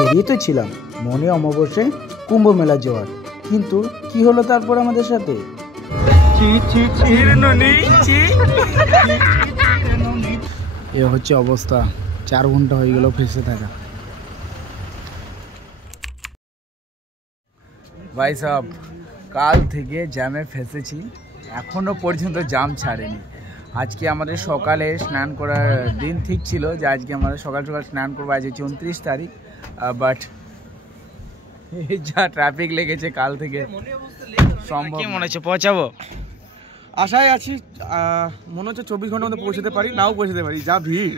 বেরিয়ে তো ছিলাম মনে অমাবস্যায় কুম্ভ মেলা যাওয়ার, কিন্তু কি হলো তারপর আমাদের সাথে। এ হচ্ছে অবস্থা, 4 ঘন্টা হয়ে গেল ফেসে থাকা। ভাই সাহেব, কাল থেকে জ্যামে ফেসেছি, এখনো পর্যন্ত জ্যাম ছাড়েনি। আজকে আমাদের সকালে স্নান করার দিন ঠিক ছিল যে আজকে আমরা সকাল সকাল স্নান করবো, আজ হচ্ছে 29 তারিখ, বাট এই যা ট্রাফিক লেগেছে কাল থেকে সম্ভব। কি মনে হচ্ছে পৌঁছাবো? আশায় আছি, মনে হচ্ছে 24 ঘন্টার মধ্যে পৌঁছাতে পারি, নাও পৌঁছাতে পারি, যা ভিড়।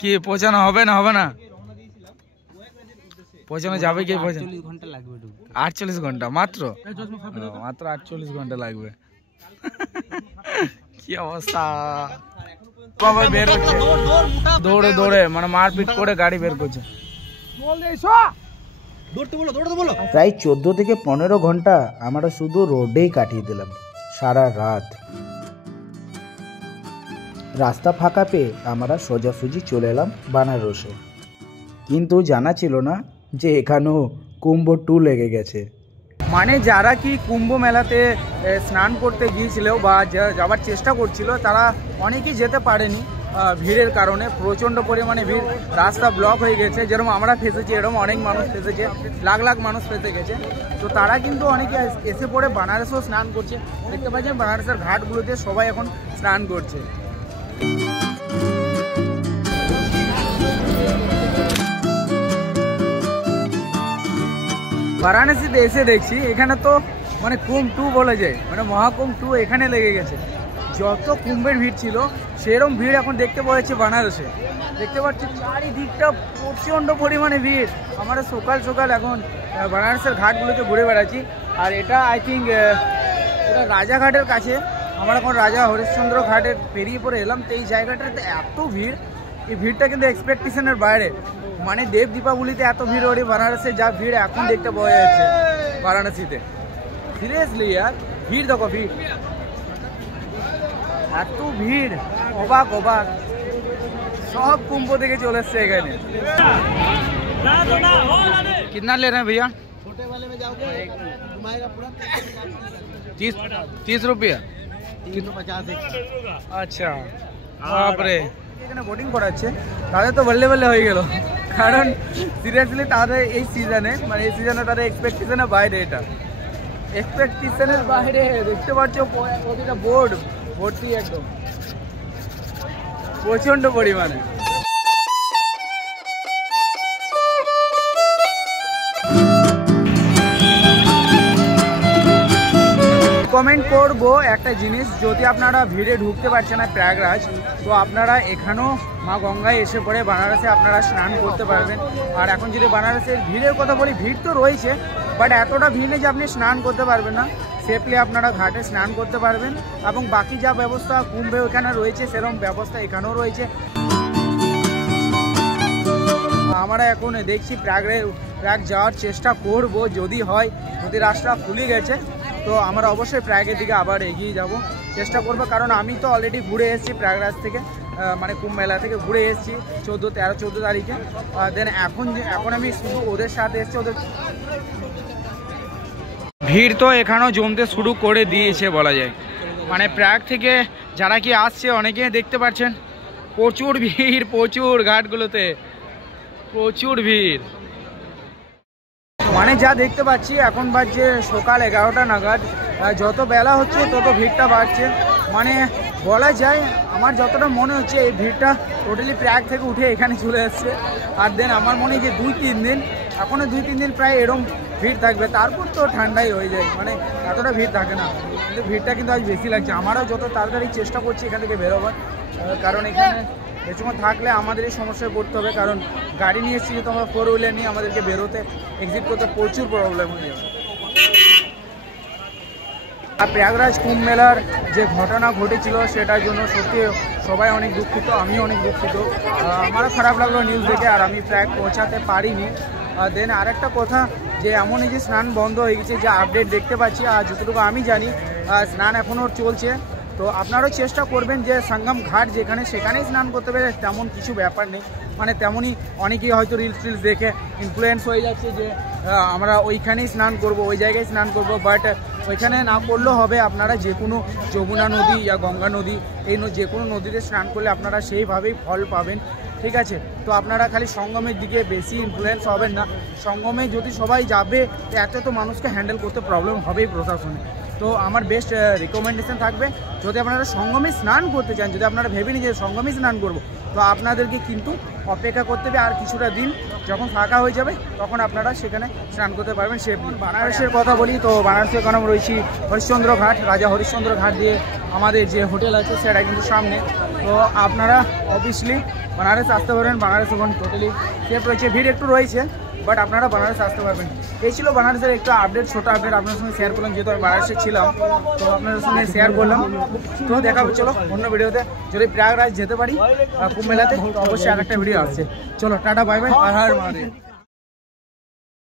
কি পৌঁছানো হবে না? হবে না, পৌঁছানো যাবে কি? 48 ঘন্টা লাগবে। 48 ঘন্টা মাত্র? মাত্র 48 ঘন্টা লাগবে। কি অবস্থা, বের হচ্ছে দৌড়ে দৌড়ে, মানে মারপিট করে গাড়ি বের করছে। প্রায় 14 থেকে 15 ঘন্টা আমরা শুধু রোডেই কাটিয়ে দিলাম, সারা রাত। রাস্তা ফাঁকা পেয়ে আমরা সোজাসুজি চলে এলাম বানারসে, কিন্তু জানা ছিল না যে এখানেও কুম্ভ 2 লেগে গেছে। মানে যারা কি কুম্ভ মেলাতে স্নান করতে গিয়েছিল বা যাওয়ার চেষ্টা করছিল তারা অনেকেই যেতে পারেনি ভিড়ের কারণে। প্রচণ্ড পরিমাণে ভিড়, রাস্তা ব্লক হয়ে গেছে। যেরকম আমরা ফেসেছি এরকম অনেক মানুষ ফেসেছে, লাখ লাখ মানুষ ফেসে গেছে। তো তারা কিন্তু অনেকে এসে পড়ে বানারসেও স্নান করছে। দেখতে পাচ্ছেন বানারসের ঘাটগুলোতে সবাই এখন স্নান করছে। বারাণসীতে এসে দেখছি এখানে তো মানে কুম্ভ 2 বলা যায়, মানে মহাকুম্ভ 2 এখানে লেগে গেছে। যত কুম্ভের ভিড় ছিল সেরকম ভিড় এখন দেখতে পাওয়া যাচ্ছে বানারসে। দেখতে পাচ্ছি চারিদিকটা প্রচণ্ড পরিমাণে ভিড়। আমরা সকাল সকাল এখন বানারসের ঘাটগুলোতে ঘুরে বেড়াচ্ছি। আর এটা আই থিঙ্ক এটা রাজাঘাটের কাছে। আমরা এখন রাজা হরিশ্চন্দ্র ঘাটে পেরিয়ে পরে এলাম। তো এই জায়গাটাতে এত ভিড়, এই ভিড়টা কিন্তু এক্সপেকটেশনের বাইরে। মানে দেব দীপাবলিতে এত ভিড় ওরে বানারসে, যা ভিড় এখন দেখতে পাওয়া যাচ্ছে বারাণসীতে। সিরিয়াসলি यार, ভিড় দেখো, ভিড়, এত ভিড়, অবাক অবাক। সব কুম্ভ থেকে চলে এসছে এখানে। कितना ले रहे हैं भैया? छोटे वाले में जाओगे घुमाएगा पूरा 30 रुपया, 350। আচ্ছা, বাপরে। এখানে বোটিং করাচ্ছে, তাদের তো বললে বললে হয়ে গেল। কারণ সিরিয়াসলি তাদের এই সিজনে, মানে এই সিজনে তাদের এক্সপেকটেশনের বাইরে, এটা এক্সপেকটেশনের বাইরে। দেখতে পাচ্ছ প্রতিটা বোর্ড ভর্তি একদম প্রচণ্ড পরিমাণে। কমেন্ট করব একটা জিনিস, যদি আপনারা ভিড়ে ঢুকতে পারছেন না প্রয়াগরাজ, তো আপনারা এখানেও মা গঙ্গায় এসে পড়ে বানারসে আপনারা স্নান করতে পারবেন। আর এখন যদি বানারসের ভিড়ের কথা বলি, ভিড় তো রয়েছে, বাট এতটা ভিড় নেই যে আপনি স্নান করতে পারবেন না। সেফলি আপনারা ঘাটে স্নান করতে পারবেন, এবং বাকি যা ব্যবস্থা কুম্ভে ওখানে রয়েছে সেরকম ব্যবস্থা এখানেও রয়েছে। আমরা এখন দেখছি প্রয়াগ যাওয়ার চেষ্টা করব, যদি হয়, যদি রাস্তা খুলে গেছে তো আমরা অবশ্যই প্রয়াগের দিকে আবার এগিয়ে যাব, চেষ্টা করবো। কারণ আমি তো অলরেডি ঘুরে এসেছি প্রয়াগরাজ থেকে, মানে কুম্ভ মেলা থেকে ঘুরে এসেছি 14 তারিখে। দেন এখন আমি শুধু ওদের সাথে এসেছি। ওদের ভিড় তো এখানেও জমতে শুরু করে দিয়েছে বলা যায়। মানে প্রয়াগ থেকে যারা কি আসছে অনেকে দেখতে পাচ্ছেন প্রচুর ভিড়, প্রচুর ঘাটগুলোতে প্রচুর ভিড়। মানে যা দেখতে পাচ্ছি এখন বাজছে সকাল 11টা নাগাদ, যত বেলা হচ্ছে তত ভিড়টা বাড়ছে। মানে বলা যায় আমার যতটা মনে হচ্ছে এই ভিড়টা টোটালি প্রয়াগ থেকে উঠে এখানে চলে এসছে। আর দেন আমার মনে হয় যে 2-3 দিন, এখনও 2-3 দিন প্রায় এরকম ভিড় থাকবে, তারপর তো ঠান্ডাই হয়ে যায়, মানে এতটা ভিড় থাকে না। কিন্তু ভিড়টা কিন্তু আজ বেশি লাগছে। আমরাও যত তাড়াতাড়ি চেষ্টা করছি এখান থেকে বেরোবার, কারণ এখানে বেশিক্ষণ থাকলে আমাদেরই সমস্যায় পড়তে হবে। কারণ গাড়ি নিয়ে এসেছি তো আমরা 4 হুইলার নিয়ে, আমাদেরকে বেরোতে এক্সিট করতে প্রচুর প্রবলেম হয়ে যাবে। আর প্রয়াগরাজ কুম্ভ মেলার যে ঘটনা ঘটেছিল সেটার জন্য সত্যি সবাই অনেক দুঃখিত, আমিও অনেক দুঃখিত। আমারও খারাপ লাগলো নিউজ দেখে, আর আমি প্রয়াগ পৌঁছাতে পারিনি। দেন আরেকটা কথা, যে এমনই যে স্নান বন্ধ হয়ে গেছে, যে আপডেট দেখতে পাচ্ছি, আর যতটুকু আমি জানি স্নান এখনও চলছে। তো আপনারাও চেষ্টা করবেন যে সঙ্গম ঘাট যেখানে সেখানেই স্নান করতে পারে, তেমন কিছু ব্যাপার নেই। মানে তেমনই অনেকেই হয়তো রিলস দেখে ইনফ্লুয়েন্স হয়ে যাচ্ছে যে আমরা ওইখানেই স্নান করব, ওই জায়গায় স্নান করব, বাট ওইখানে না করলেও হবে। আপনারা যে কোনো যমুনা নদী বা গঙ্গা নদী, এই যে কোনো নদীতে স্নান করলে আপনারা সেইভাবেই ফল পাবেন, ঠিক আছে। তো আপনারা খালি সঙ্গমের দিকে বেশি ইনফ্লুয়েন্স হবেন না। সঙ্গমে যদি সবাই যাবে এত তো মানুষকে হ্যান্ডেল করতে প্রবলেম হবেই প্রশাসনে। তো আমার বেস্ট রিকমেন্ডেশন থাকবে, যদি আপনারা সঙ্গমে স্নান করতে চান, যদি আপনারা ভেবে নিন যে সঙ্গমে স্নান করব, তো আপনাদেরকে কিন্তু অপেক্ষা করতে হবে আর কিছুটা দিন। যখন ফাঁকা হয়ে যাবে তখন আপনারা সেখানে স্নান করতে পারবেন। সে বানারসের কথা বলি, তো বানারসে এখন আমরা রয়েছি হরিশ্চন্দ্র ঘাট, রাজা হরিশ্চন্দ্র ঘাট দিয়ে আমাদের যে হোটেল আছে সেটা কিন্তু সামনে। তো আপনারা অবভিয়াসলি বানারস আসতে পারবেন। বানারস এখন টোটালি সেফ রয়েছে, ভিড় একটু রয়েছে, বাট আপনারা বানারস আসতে পারবেন। এই ছিল বানারসের একটু আপডেট, ছোটো আপডেট আপনার সঙ্গে শেয়ার করলাম, যেহেতু আমি বানারসে ছিলাম তো আপনাদের সঙ্গে শেয়ার করলাম। তো দেখা হচ্ছে চলো অন্য ভিডিওতে, যদি প্রয়াগরাজ যেতে পারি কুম্ভ মেলাতে তো অবশ্যই আরেকটা ভিডিও আসছে। চলো টাটা, বাই বাই, আর হার মহাদেব।